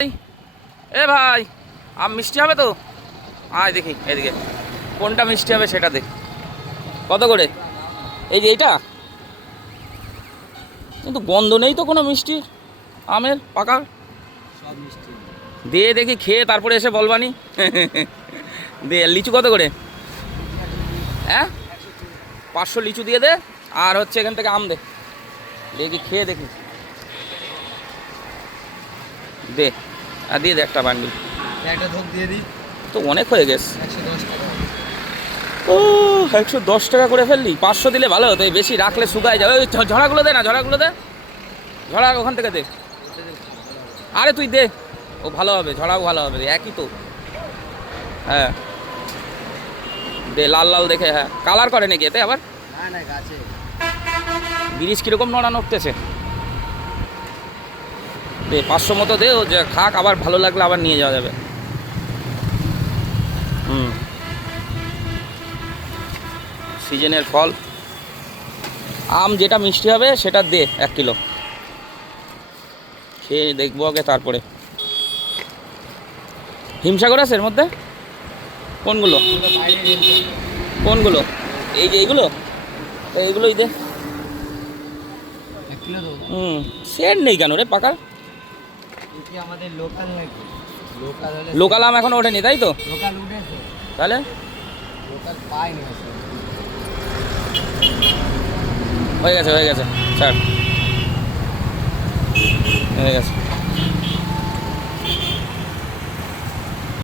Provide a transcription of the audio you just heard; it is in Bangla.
এ ভাই আম মিষ্টি হবে তো? আয় দেখি এদিকে কোনটা মিষ্টি হবে সেটা দেখ। কত করে? এই যে এইটা, কিন্তু গন্ধ নেই তো কোনো মিষ্টি আমের পাকার। সব মিষ্টি দিয়ে দেখি খেয়ে তারপরে এসে বলবানি। দে লিচু কত করে? হ্যাঁ 500 লিচু দিয়ে দে, আর হচ্ছে এখান থেকে আম দে, দেখি খেয়ে দেখি দে, আর দিয়ে দে একটা বান্ডিল। একটা ধোক দিয়ে দিই তো অনেক হয়ে গেছে। 110 টাকা। ও 110 টাকা করে ফেললি, 500 দিলে ভালো হতো, এই বেশি রাখলে শুকায় যাবে। ওই ঝড়াগুলো দে না, ঝড়াগুলো দে, ঝড়া ওখান থেকে দে। আরে তুই দে, ও ভালো হবে, ঝড়াও ভালো হবে, একই তো। হ্যাঁ দে লাল লাল দেখে, হ্যাঁ কালার করে নাকি এতে আবার? না না গাছে ব্রিজ কীরকম নড়া নড়তেছে। দে 500 মতো দে, ও যে খাক, আবার ভালো লাগলে আবার নিয়ে যাওয়া যাবে। সিজনের ফল আম, যেটা মিষ্টি হবে সেটা দে 1 কিলো, খেয়ে দেখবো আগে তারপরে। হিমসাগর আছে এর মধ্যে? কোনগুলো কোনগুলো? এই যে এইগুলো, তো এইগুলোই দে। 1 কিলো দেবো। সেট নেই কেন রে পাকার? এটি আমাদের লোকাল নাকি? লোকাল হলে লোকাল আম এখনো ওঠেনি তাই তো? লোকাল উঠেছে, তাহলে লোকাল পাইনি আসলে। হয়ে গেছে, হয়ে গেছে, ছাড়, হয়ে গেছে।